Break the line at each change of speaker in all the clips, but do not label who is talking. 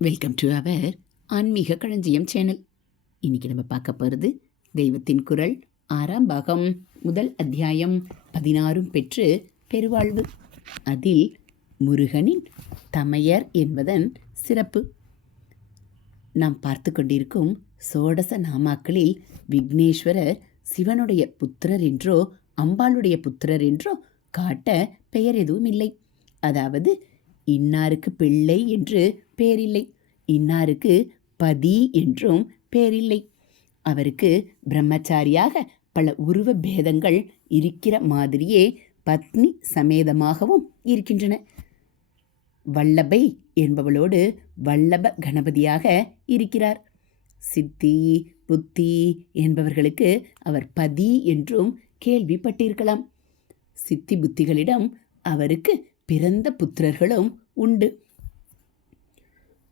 Welcome to our ஆன்மீக களஞ்சியம் channel இன்றைக்கி நம்ம பார்க்க போகிறது தெய்வத்தின் குரல் ஆறாம் பாகம் முதல் அத்தியாயம் பதினாறும் பெற்று பெருவாழ்வு. அதில் முருகனின் தமையர் என்பதன் சிறப்பு. நாம் பார்த்து கொண்டிருக்கும் சோடச நாமாக்களில் விக்னேஸ்வரர் சிவனுடைய புத்திரர் என்றோ அம்பாளுடைய புத்திரர் என்றோ காட்ட பெயர் எதுவும் இல்லை. அதாவது இன்னாருக்கு பிள்ளை என்று பேரில்லை. இன்னாருக்கு பதி என்றும் பேரில்லை. அவருக்கு பிரம்மச்சாரியாக பல உருவ பேதங்கள் இருக்கிற மாதிரியே பத்னி சமேதமாகவும் இருக்கின்றன. வல்லபை என்பவளோடு வல்லப கணபதியாக இருக்கிறார். சித்தி புத்தி என்பவர்களுக்கு அவர் பதி என்றும் கேள்விப்பட்டிருக்கலாம். சித்தி புத்திகளிடம் அவருக்கு பிறந்த புத்திரர்களும் உண்டு.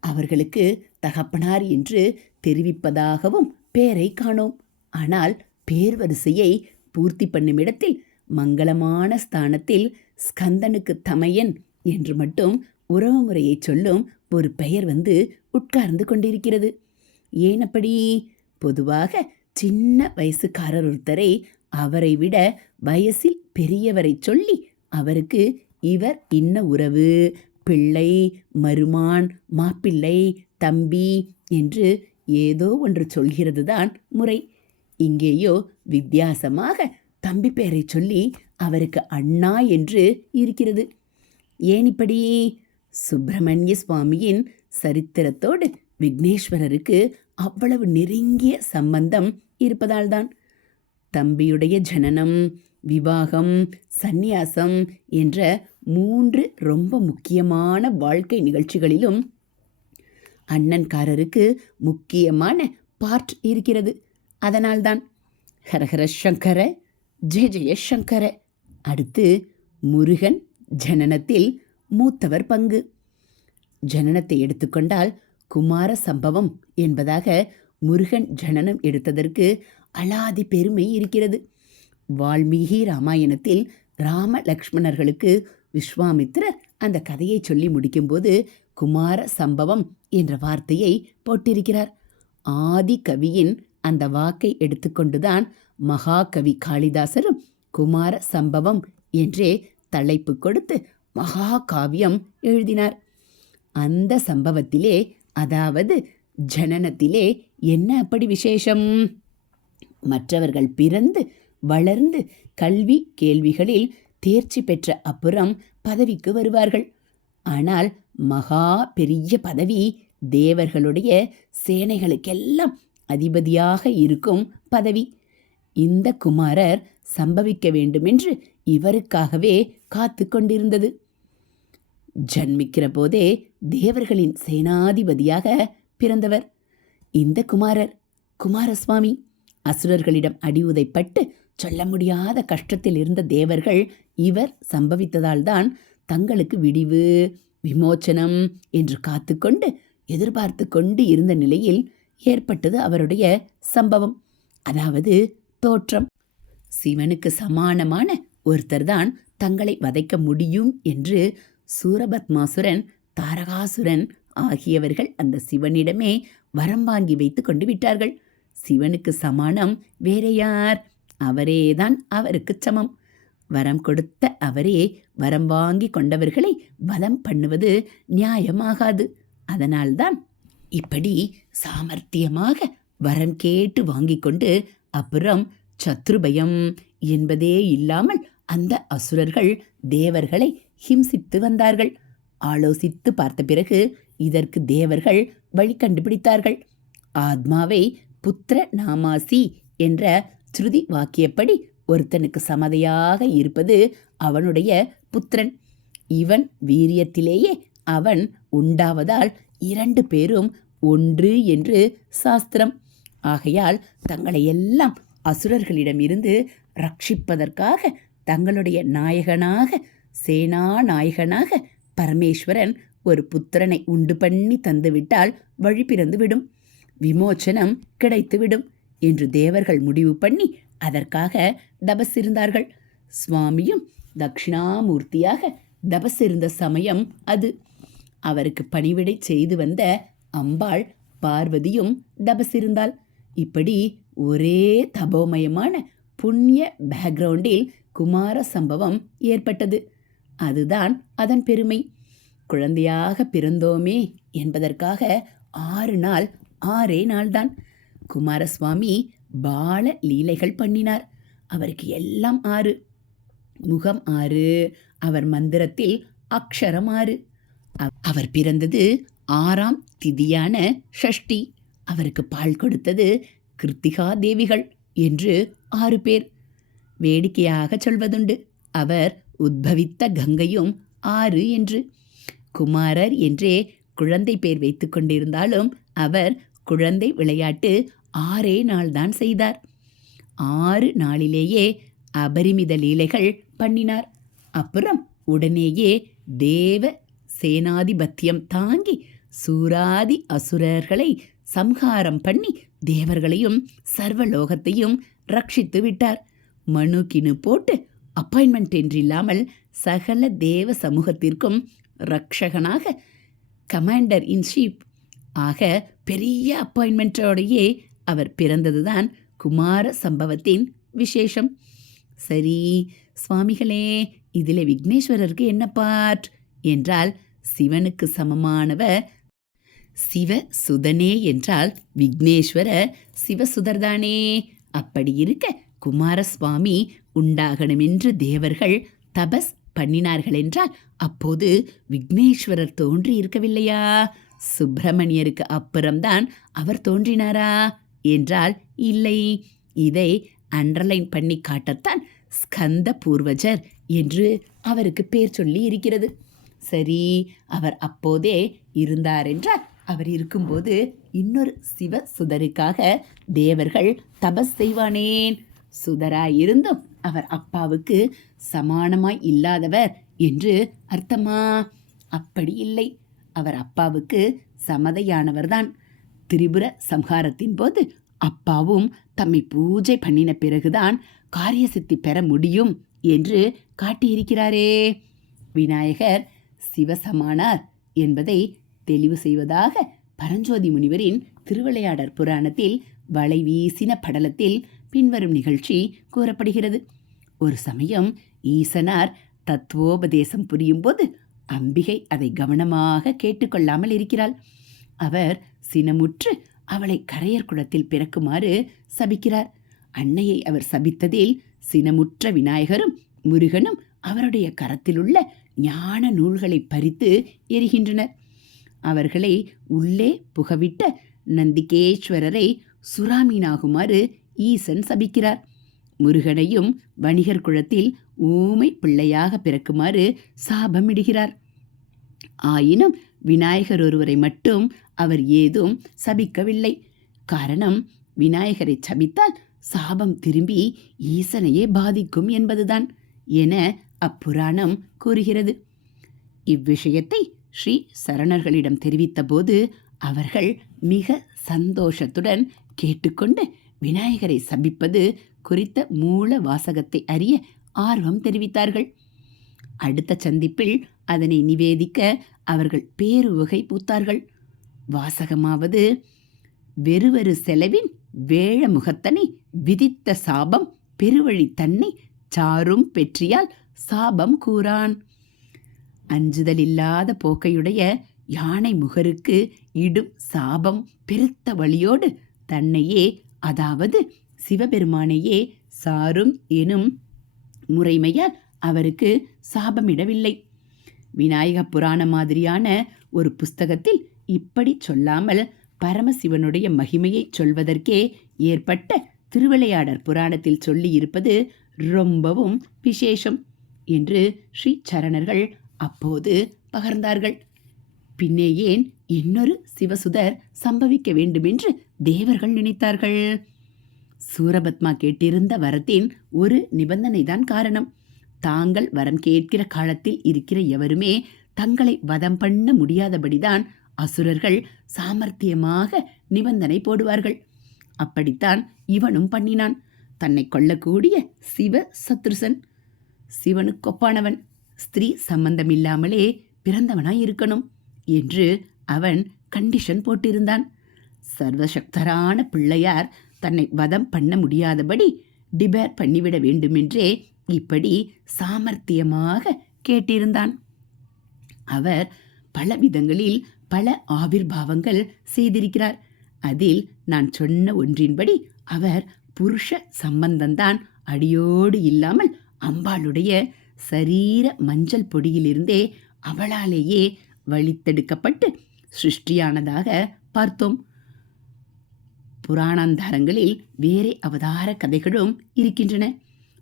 அவர்களுக்கு தகப்பனார் என்று தெரிவிப்பதாகவும் பேரை காணோம். ஆனால் பேர் வரிசையை பூர்த்தி பண்ணும் இடத்தில் மங்களமான ஸ்தானத்தில் ஸ்கந்தனுக்கு தமையன் என்று மட்டும் உறவு முறையை சொல்லும் ஒரு பெயர் வந்து உட்கார்ந்து கொண்டிருக்கிறது. ஏன் அப்படி பொதுவாக சின்ன வயசுக்காரர் ஒருத்தரை அவரை விட வயசில் பெரியவரை சொல்லி அவருக்கு இவர் இன்ன உறவு பிள்ளை மருமான் மாப்பிள்ளை தம்பி என்று ஏதோ ஒன்று சொல்கிறது தான் முறை. இங்கேயோ வித்தியாசமாக தம்பி பெயரை சொல்லி அவருக்கு அண்ணா என்று இருக்கிறது. ஏன் இப்படி? சுப்பிரமணிய சுவாமியின் சரித்திரத்தோடு விக்னேஸ்வரருக்கு அவ்வளவு நெருங்கிய சம்பந்தம் இருப்பதால்தான். தம்பியுடைய ஜனனம் விவாகம் சந்நியாசம் என்ற மூன்று ரொம்ப முக்கியமான வாழ்க்கை நிகழ்ச்சிகளிலும் அண்ணன்காரருக்கு முக்கியமான பார்ட் இருக்கிறது. அதனால்தான் ஹரஹர சங்கர ஜெய ஜெய சங்கர. அடுத்து முருகன் ஜனனத்தில் மூத்தவர் பங்கு. ஜனனத்தை எடுத்துக்கொண்டால் குமார சம்பவம் என்பதாக முருகன் ஜனனம் எடுத்ததற்கு அலாதி பெருமை இருக்கிறது. வால்மீகி ராமாயணத்தில் ராம லக்ஷ்மணர்களுக்கு விஸ்வாமித்ரர் அந்த கதையை சொல்லி முடிக்கும்போது குமார சம்பவம் என்ற வார்த்தையை போட்டிருக்கிறார். ஆதி கவியின் அந்த வாக்கை எடுத்துக்கொண்டுதான் மகாகவி காளிதாசரும் குமார சம்பவம் என்றே தலைப்பு கொடுத்து மகா காவியம் எழுதினார். அந்த சம்பவத்திலே அதாவது ஜனனத்திலே என்ன அப்படி விசேஷம்? மற்றவர்கள் பிறந்து வளர்ந்து கல்வி கேள்விகளில் தேர்ச்சி பெற்ற அப்புறம் பதவிக்கு வருவார்கள். ஆனால் மகா பெரிய பதவி தேவர்களுடைய சேனைகளுக்கெல்லாம் அதிபதியாக இருக்கும் பதவி. இந்த குமாரர் சம்பவிக்க வேண்டுமென்று இவருக்காகவே காத்து கொண்டிருந்தது. ஜன்மிக்கிற போதே தேவர்களின் சேனாதிபதியாக பிறந்தவர். இந்த குமாரர் குமாரசுவாமி அசுரர்களிடம் அடி உதைப்பட்டு சொல்ல முடியாத கஷ்டத்தில் இருந்த தேவர்கள் இவர் சம்பவித்ததால்தான் தங்களுக்கு விடிவு விமோச்சனம் என்று காத்துக்கொண்டு எதிர்பார்த்து கொண்டு இருந்த நிலையில் ஏற்பட்டது அவருடைய சம்பவம். அதாவது தோற்றம். சிவனுக்கு சமானமான ஒருத்தர்தான் தங்களை வதைக்க முடியும் என்று சூரபத்மாசுரன் தாரகாசுரன் ஆகியவர்கள் அந்த சிவனிடமே வரம் வாங்கி வைத்து கொண்டு விட்டார்கள். சிவனுக்கு சமானம் வேற யார்? அவரேதான் அவருக்கு சமம். வரம் கொடுத்த அவரே வரம் வாங்கி கொண்டவர்களை வதம் பண்ணுவது நியாயமாகாது. அதனால்தான் இப்படி சாமர்த்தியமாக வரம் கேட்டு வாங்கி கொண்டு அப்புறம் சத்ருபயம் என்பதே இல்லாமல் அந்த அசுரர்கள் தேவர்களை ஹிம்சித்து வந்தார்கள். ஆலோசித்து பார்த்த பிறகு இதற்கு தேவர்கள் வழி கண்டுபிடித்தார்கள். ஆத்மாவை புத்திர நாமாசி என்ற ஸ்ருதி வாக்கியப்படி ஒருத்தனுக்கு சமதையாக இருப்பது அவனுடைய புத்திரன். இவன் வீரியத்திலேயே அவன் உண்டாவதால் இரண்டு பேரும் ஒன்று என்று சாஸ்திரம். ஆகையால் தங்களை எல்லாம் அசுரர்களிடமிருந்து ரட்சிப்பதற்காக தங்களுடைய நாயகனாக சேனாநாயகனாக பரமேஸ்வரன் ஒரு புத்திரனை உண்டு பண்ணி தந்துவிட்டால் வழி விடும் விமோச்சனம் கிடைத்துவிடும். என்று தேவர்கள் முடிவு பண்ணி அதற்காக தபசிருந்தார்கள். சுவாமியும் தக்ஷிணாமூர்த்தியாக தபசிருந்த சமயம் அது. அவருக்கு பணிவிடை செய்து வந்த அம்பாள் பார்வதியும் தபசிருந்தாள். இப்படி ஒரே தபோமயமான புண்ணிய பேக்ரவுண்டில் குமார சம்பவம் ஏற்பட்டது. அதுதான் அதன் பெருமை. குழந்தையாக பிறந்தோமே என்பதற்காக ஆறு நாள் ஆறே நாள்தான். குமாரசுவாமி பால லீலைகள் பண்ணினார். அவருக்கு எல்லாம் ஆறு. முகம் ஆறு. அவர் மந்திரத்தில் அக்ஷரம் ஆறு. அவர் பிறந்தது ஆறாம் திதியான ஷஷ்டி. அவருக்கு பால் கொடுத்தது கிருத்திகா தேவிகள் என்று ஆறு பேர். வேடிக்கையாக சொல்வதுண்டு. அவர் உத்பவித்த கங்கையும் ஆறு என்று. குமாரர் என்றே குழந்தை பேர் வைத்து கொண்டிருந்தாலும் அவர் குழந்தை விளையாட்டு ஆறே நாள்தான் செய்தார். ஆறு நாளிலேயே அபரிமித லீலைகள் பண்ணினார். அப்புறம் உடனேயே தேவ சேனாதிபத்தியம் தாங்கி சூராதி அசுரர்களை சம்ஹாரம் பண்ணி தேவர்களையும் சர்வலோகத்தையும் ரட்சித்து விட்டார். மனுக்கினு போட்டு அப்பாயின்மெண்ட் என்றில்லாமல் சகல தேவ சமூகத்திற்கும் ரக்ஷகனாக கமாண்டர் இன் ஷீப் ஆக பெரிய அப்பாயின்மெண்ட்டோடையே அவர் பிறந்ததுதான் குமார சம்பவத்தின் விசேஷம். சரி சுவாமிகளே இதில் விக்னேஸ்வரருக்கு என்ன பாட்? என்றால் சிவனுக்கு சமமானவர் சிவ சுதனே என்றால் விக்னேஸ்வர சிவசுதர்தானே. அப்படி இருக்க குமாரசுவாமி உண்டாகணுமென்று தேவர்கள் தபஸ் பண்ணினார்கள் என்றால் அப்போது விக்னேஸ்வரர் தோன்றி இருக்கவில்லையா சுப்பிரமணியருக்கு அப்புறம்தான் அவர் தோன்றினாரா? என்றால் இல்லை. இதை அண்டர்லைன் பண்ணி காட்டத்தான் ஸ்கந்த பூர்வஜர் என்று அவருக்கு பேர் சொல்லி இருக்கிறது. சரி அவர் அப்போதே இருந்தார் என்றால் அவர் இருக்கும்போது இன்னொரு சிவ சுதருக்காக தேவர்கள் தபஸ் செய்வானேன். சுதரா இருந்தும் அவர் அப்பாவுக்கு சமானமாய் இல்லாதவர் என்று அர்த்தமா? அப்படி இல்லை. அவர் அப்பாவுக்கு சமதையானவர்தான். திரிபுர சம்ஹாரத்தின் போது அப்பாவும் தம்மை பூஜை பண்ணின பிறகுதான் காரியசித்தி பெற முடியும் என்று காட்டியிருக்கிறாரே. விநாயகர் சிவசமானார் என்பதை தெளிவு செய்வதாக பரஞ்சோதி முனிவரின் திருவிளையாடற் புராணத்தில் வலை வீசின படலத்தில் பின்வரும் நிகழ்ச்சி கூறப்படுகிறது. ஒரு சமயம் ஈசனார் தத்துவோபதேசம் புரியும்போது அம்பிகை அதை கவனமாக கேட்டுக்கொள்ளாமல் இருக்கிறாள். அவர் சினமுற்று அவளை கரையர் குளத்தில் பிறக்குமாறு சபிக்கிறார். அன்னையை அவர் சபித்ததில் சினமுற்ற விநாயகரும் முருகனும் அவருடைய கரத்திலுள்ள ஞான நூல்களை பறித்து எரிகின்றனர். அவர்களை உள்ளே புகவிட்ட நந்திகேஸ்வரரை சுறாமீனாகுமாறு ஈசன் சபிக்கிறார். முருகனையும் வணிகர் குலத்தில் ஊமை பிள்ளையாக பிறக்குமாறு சாபமிடுகிறார். ஆயினும் விநாயகர் ஒருவரை மட்டும் அவர் ஏதும் சபிக்கவில்லை. காரணம் விநாயகரை சபித்தால் சாபம் திரும்பி ஈசனையே பாதிக்கும் என்பதுதான் என அப்புராணம் கூறுகிறது. இவ்விஷயத்தை ஸ்ரீ சரணர்களிடம் தெரிவித்தபோது அவர்கள் மிக சந்தோஷத்துடன் கேட்டுக்கொண்டு விநாயகரை சபிப்பது குறித்த மூல வாசகத்தை அறிய ஆர்வம் தெரிவித்தார்கள். அடுத்த சந்திப்பில் அதனை நிவேதிக்க அவர்கள் பேருவகை பூத்தார்கள். வாசகமாவது வெறுவரு செலவின் வேழ முகத்தனை விதித்த சாபம் பெருவழி தன்னை சாரும் பெற்றியால் சாபம் கூறான். அஞ்சுதல் இல்லாத போக்கையுடைய யானை முகருக்கு இடும் சாபம் பெருத்த வழியோடு தன்னையே அதாவது சிவபெருமானையே சாரும் எனும் முறைமையால் அவருக்கு சாபமிடவில்லை. விநாயக புராண மாதிரியான ஒரு புஸ்தகத்தில் இப்படி சொல்லாமல் பரமசிவனுடைய மகிமையை சொல்வதற்கே ஏற்பட்ட திருவிளையாடற் புராணத்தில் சொல்லியிருப்பது ரொம்பவும் விசேஷம் என்று ஸ்ரீ சரணர்கள் அப்போது பகர்ந்தார்கள். பின்னே ஏன் இன்னொரு சிவசுதர் சம்பவிக்க வேண்டுமென்று தேவர்கள் நினைத்தார்கள். சூரபத்மா கேட்டிருந்த வரத்தின் ஒரு நிபந்தனைதான் காரணம். தாங்கள் வரம் கேட்கிற காலத்தில் இருக்கிற எவருமே தங்களை வதம் பண்ண முடியாதபடிதான் அசுரர்கள் சாமர்த்தியமாக நிபந்தனை போடுவார்கள். அப்படித்தான் இவனும் பண்ணினான். தன்னை கொல்லக்கூடிய சிவ சத்ருசன். சிவனுக்கொப்பானவன் ஸ்திரீ சம்பந்தமில்லாமலே பிறந்தவனாய் இருக்கணும் என்று அவன் கண்டிஷன் போட்டிருந்தான். சர்வசக்தரான பிள்ளையார் தன்னை வதம் பண்ண முடியாதபடி டிபேர் பண்ணிவிட வேண்டுமென்றே இப்படி சாமர்த்தியமாக கேட்டிருந்தான். அவர் பல விதங்களில் பல ஆவிர்பாவங்கள் செய்திருக்கிறார். அதில் நான் சொன்ன ஒன்றின்படி அவர் புருஷ சம்பந்தந்தான். அடியோடு இல்லாமல் அம்பாளுடைய சரீர மஞ்சள் பொடியிலிருந்தே அவளாலேயே வழித்தெடுக்கப்பட்டு சிருஷ்டியானதாக பார்த்தோம். புராணாந்தாரங்களில் வேறே அவதார கதைகளும் இருக்கின்றன.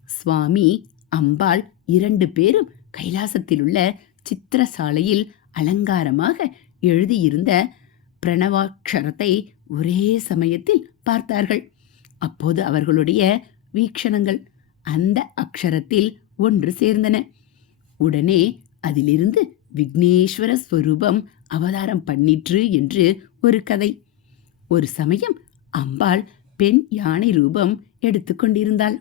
சுவாமி அம்பாள் இரண்டு பேரும் கைலாசத்தில் உள்ள சித்திரசாலையில் அலங்காரமாக எழுதியிருந்த பிரணவாட்சரத்தை ஒரே சமயத்தில் பார்த்தார்கள். அப்போது அவர்களுடைய வீக்ஷணங்கள் அந்த அக்ஷரத்தில் ஒன்று சேர்ந்தன. உடனே அதிலிருந்து விக்னேஸ்வர ஸ்வரூபம் அவதாரம் பண்ணிற்று என்று ஒரு கதை. ஒரு சமயம் அம்பாள் பெண் யானை ரூபம் எடுத்துக்கொண்டிருந்தாள்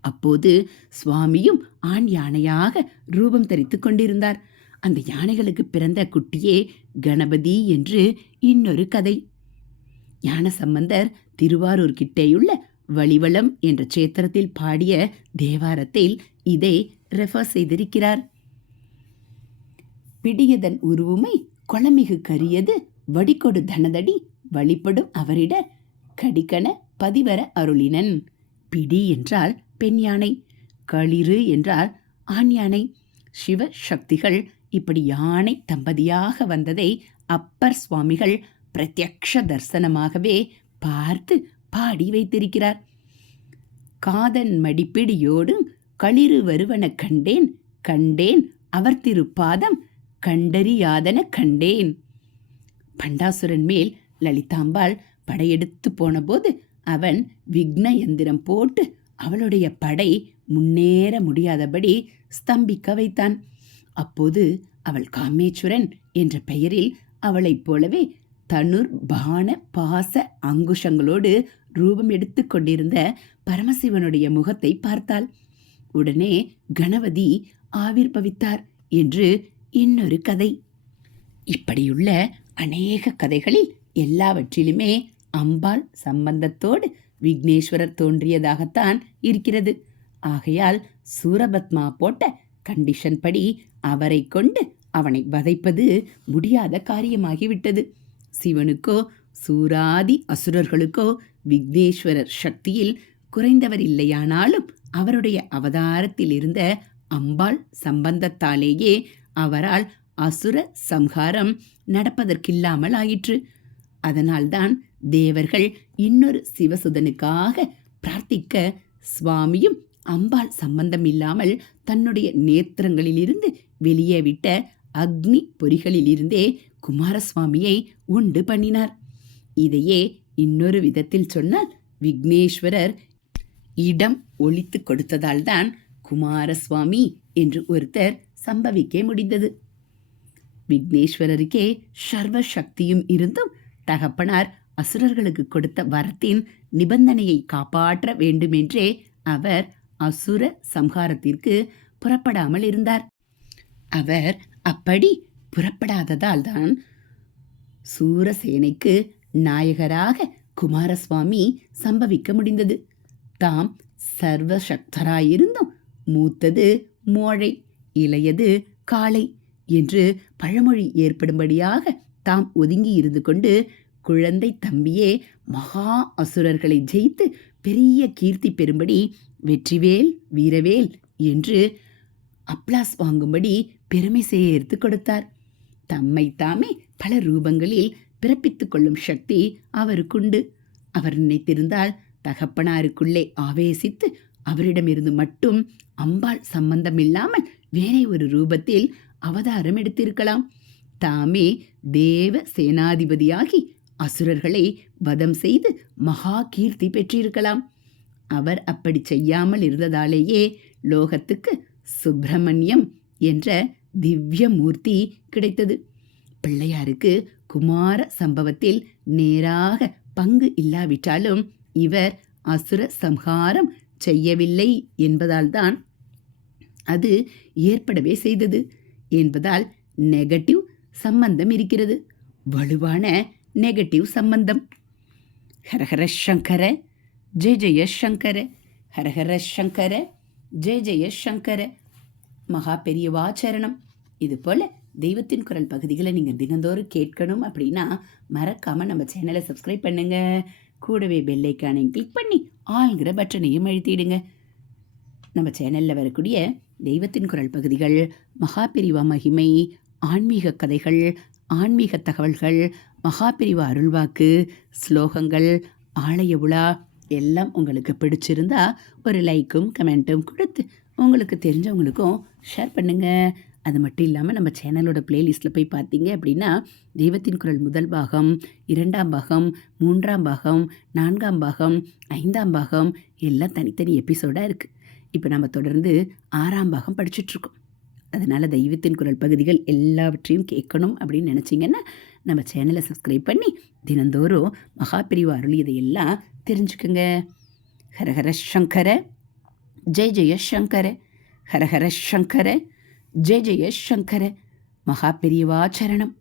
அப்போது சுவாமியும் ஆண் யானையாக ரூபம் தரித்துக் கொண்டிருந்தார். அந்த யானைகளுக்கு பிறந்த குட்டியே கணபதி என்று இன்னொரு கதை. ஞானசம்பந்தர் திருவாரூர் கிட்டேயுள்ள வழிவளம் என்ற சேத்திரத்தில் பாடிய தேவாரத்தில் இதை ரெஃபர் செய்திருக்கிறார். பிடியதன் உருவுமை கொளமிகு கரியது வடிகொடு தனதடி வழிபடும் அவரிட கடிக்கன பதிவர அருளினன். பிடி என்றால் பெண் யானை களிறு என்றால் ஆண் யானை. சிவ சக்திகள் இப்படி யானை தம்பதியாக வந்ததை அப்பர் சுவாமிகள் பிரத்யக்ஷ தர்சனமாகவே பார்த்து பாடி வைத்திருக்கிறார். காதன் மடிப்பிடியோடும் களிறு வருவன கண்டேன் கண்டேன் அவர் திருப்பாதம் கண்டறியாதன கண்டேன். பண்டாசுரன் மேல் லலிதாம்பாள் படையெடுத்து போனபோது அவன் விக்ன எந்திரம் போட்டு அவளுடைய படை முன்னேற முடியாதபடி ஸ்தம்பிக்க வைத்தான். அப்போது அவள் காமேச்சுரன் என்ற பெயரில் அவளைப் போலவே தனுர் பான பாச அங்குஷங்களோடு ரூபம் எடுத்து கொண்டிருந்த பரமசிவனுடைய முகத்தை பார்த்தாள். உடனே கணபதி ஆவிர்பவித்தார் என்று இன்னொரு கதை. இப்படியுள்ள அநேக கதைகளில் எல்லாவற்றிலுமே அம்பாள் சம்பந்தத்தோடு விக்னேஸ்வரர் தோன்றியதாகத்தான் இருக்கிறது. ஆகையால் சூரபத்மா போட்ட கண்டிஷன் படி அவரை கொண்டு அவனை வதைப்பது முடியாத காரியமாகிவிட்டது. சிவனுக்கோ சூராதி அசுரர்களுக்கோ விக்னேஸ்வரர் சக்தியில் குறைந்தவர் இல்லையானாலும் அவருடைய அவதாரத்தில் இருந்த அம்பாள் சம்பந்தத்தாலேயே அவரால் அசுர சம்ஹாரம் நடப்பதற்கில்லாமல் ஆயிற்று. அதனால்தான் தேவர்கள் இன்னொரு சிவசுதனுக்காக பிரார்த்திக்க சுவாமியும் அம்பாள் சம்பந்தம் இல்லாமல் தன்னுடைய நேத்திரங்களிலிருந்து வெளியே விட்ட அக்னி பொறிகளிலிருந்தே குமாரசுவாமியை உண்டு பண்ணினார். இதையே இன்னொரு விதத்தில் சொன்னால் விக்னேஸ்வரர் இடம் ஒழித்து கொடுத்ததால்தான் குமாரசுவாமி என்று ஒருத்தர் சம்பவிக்க முடிந்தது. விக்னேஸ்வரருக்கே சர்வ சக்தியும் இருந்தும் தகப்பனார் அசுரர்களுக்கு கொடுத்த வரத்தின் நிபந்தனையை காப்பாற்ற வேண்டுமென்றே அவர் அசுர சம்ஹாரத்திற்கு புறப்படாமல் இருந்தார். அவர் அப்படி புறப்படாததால் தான் சூரசேனைக்கு நாயகராக குமாரசுவாமி சம்பவிக்க முடிந்தது. தாம் சர்வசக்தராயிருந்தும் மூத்தது மோழை இளையது காளை என்று பழமொழி ஏற்படும்படியாக தாம் ஒதுங்கி இருந்து கொண்டு குழந்தை தம்பியே மகா அசுரர்களை ஜெயித்து பெரிய கீர்த்தி பெறும்படி வெற்றிவேல் வீரவேல் என்று அப்ளாஸ் வாங்கும்படி பெருமை சேர்த்து கொடுத்தார். தம்மை தாமே பல ரூபங்களில் பிறப்பித்து கொள்ளும் சக்தி அவருக்குண்டு. அவர் நினைத்திருந்தால் தகப்பனாருக்குள்ளே ஆவேசித்து அவரிடமிருந்து மட்டும் அம்பாள் சம்பந்தமில்லாமல் வேறே ஒரு ரூபத்தில் அவதாரம் எடுத்திருக்கலாம். தாமே தேவ சேனாதிபதியாகி அசுரர்களை வதம் செய்து மகா கீர்த்தி பெற்றிருக்கலாம். அவர் அப்படி செய்யாமல் இருந்ததாலேயே லோகத்துக்கு சுப்பிரமணியம் என்ற திவ்ய மூர்த்தி கிடைத்தது. பிள்ளையாருக்கு குமார சம்பவத்தில் நேராக பங்கு இல்லாவிட்டாலும் இவர் அசுர சம்ஹாரம் செய்யவில்லை என்பதால்தான் அது ஏற்படவே செய்தது என்பதால் நெகட்டிவ் சம்பந்தம் இருக்கிறது. வலுவான நெகட்டிவ் சம்பந்தம். ஹரஹர சங்கர ஜெய ஜெய சங்கர ஹரஹர சங்கர ஜெய ஜெய சங்கர. மகா பெரியவாச்சரணம் இது போல் தெய்வத்தின் குரல் பகுதிகளை நீங்கள் தினந்தோறும் கேட்கணும் அப்படின்னா மறக்காமல் நம்ம சேனலை சப்ஸ்கிரைப் பண்ணுங்கள் கூடவே பெல்லைக்கானையும் கிளிக் பண்ணி ஆள்கிற பட்டனையும் அழுத்திடுங்க. நம்ம சேனலில் வரக்கூடிய தெய்வத்தின் குரல் பகுதிகள் மகாபிரிவா மகிமை ஆன்மீக கதைகள் ஆன்மீக தகவல்கள் மகாபிரிவு அருள்வாக்கு ஸ்லோகங்கள் ஆலய உலா எல்லாம் உங்களுக்கு பிடிச்சிருந்தா ஒரு லைக்கும் கமெண்ட்டும் கொடுத்து உங்களுக்கு தெரிஞ்சவங்களுக்கும் ஷேர் பண்ணுங்கள் அது மட்டும் இல்லாமல் நம்ம சேனலோட பிளேலிஸ்ட்டில் போய் பார்த்தீங்க அப்படின்னா தெய்வத்தின் குரல் முதல் பாகம் இரண்டாம் பாகம் மூன்றாம் பாகம் நான்காம் பாகம் ஐந்தாம் பாகம் எல்லாம் தனித்தனி எபிசோடாக இருக்குது இப்போ நம்ம தொடர்ந்து ஆறாம் பாகம் படிச்சுட்ருக்கோம் அதனால் தெய்வத்தின் குரல் பகுதிகள் எல்லாவற்றையும் கேட்கணும் அப்படின்னு நினச்சிங்கன்னா நம்ம சேனலை சப்ஸ்கிரைப் பண்ணி தினந்தோறும் மகாபிரிவு அருள் இதையெல்லாம் தெரிஞ்சுக்குங்க. ஹரஹர சங்கர ஜெய ஜெய சங்கர ஹரஹர சங்கர ஜெய ஜெய சங்கர மகா பெரியவாச்சரணம்